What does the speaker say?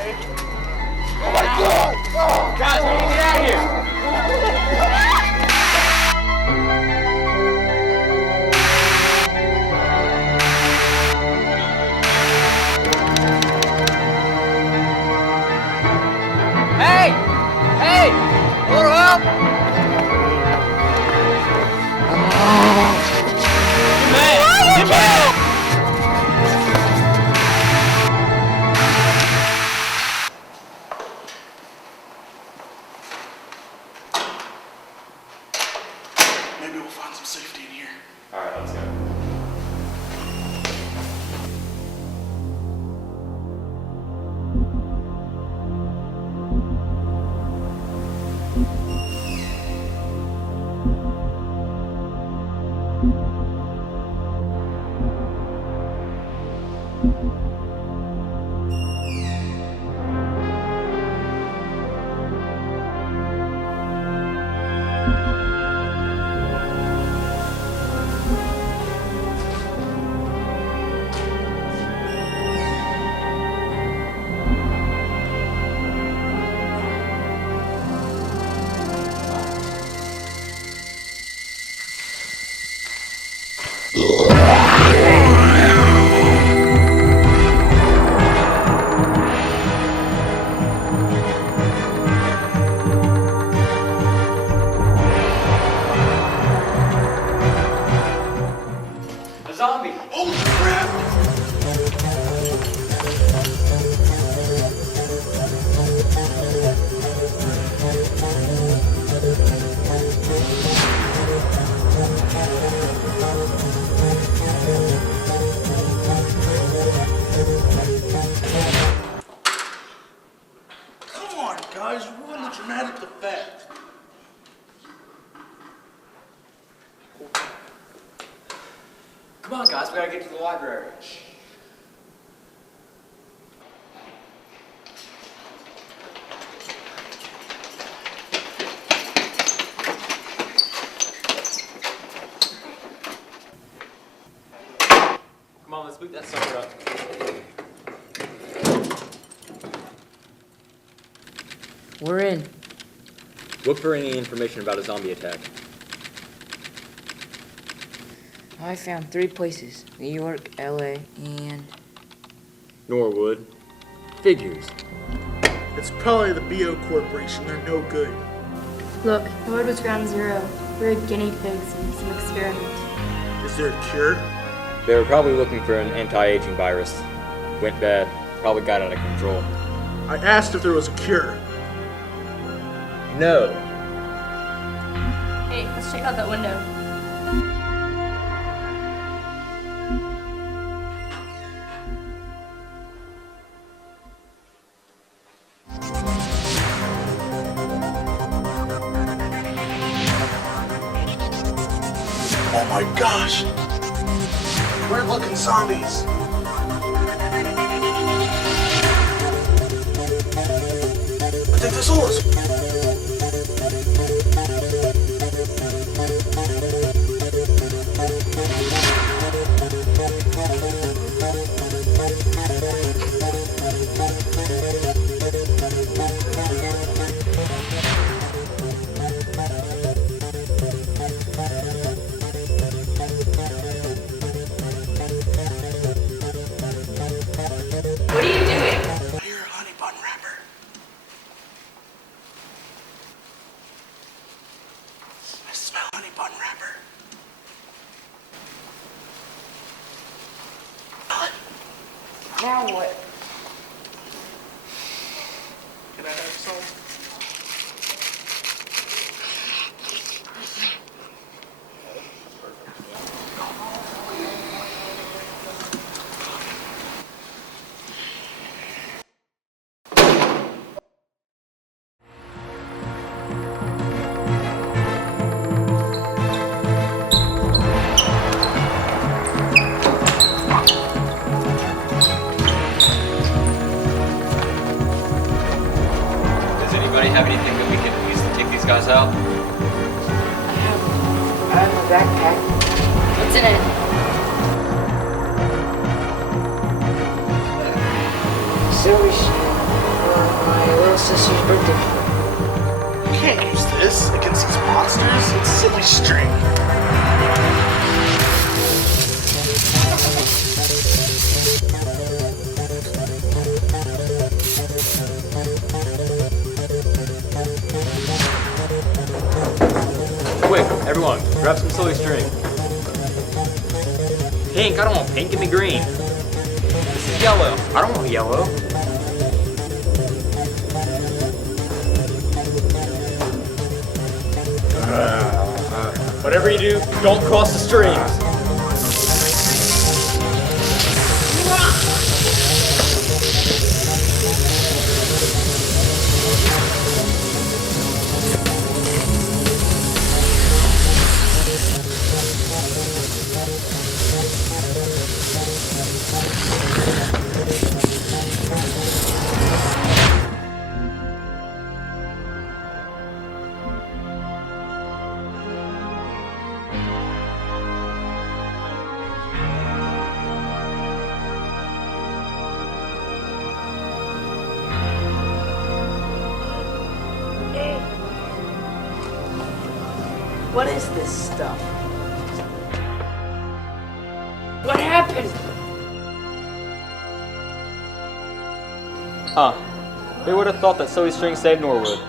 Oh my God! Oh. Guys, we need to get out of here! Hey! Hey! A little help! Get back! Maybe we'll find some safety in here. All right, let's go. A zombie! Holy crap! Come on, guys, ruin the dramatic effect. Come on, guys, we gotta get to the library. Come on, let's boot that sucker up. We're in. Look for any information about a zombie attack. I found 3 places. New York, LA, and... Norwood. Figures. It's probably the BO Corporation. They're no good. Look, Norwood was ground zero. We were guinea pigs in some experiment. Is there a cure? They were probably looking for an anti-aging virus. Went bad. Probably got out of control. I asked if there was a cure. No. Hey, let's check out that window. Oh my gosh! Weird-looking zombies! I think this was. What are you doing? I hear a honey bun wrapper. I smell honey bun wrapper. Now what? Can I have some? Does anybody have anything that we can use to take these guys out? I have my backpack. What's in it? Silly shit. What's this year's birthday? You can't use this against these monsters. It's silly string. Quick, everyone, grab some silly string. Pink, I don't want pink, give me green. This is yellow, I don't want yellow. Whatever you do, don't cross the streams. What is this stuff? What happened? Huh. They would have thought that silly string saved Norwood.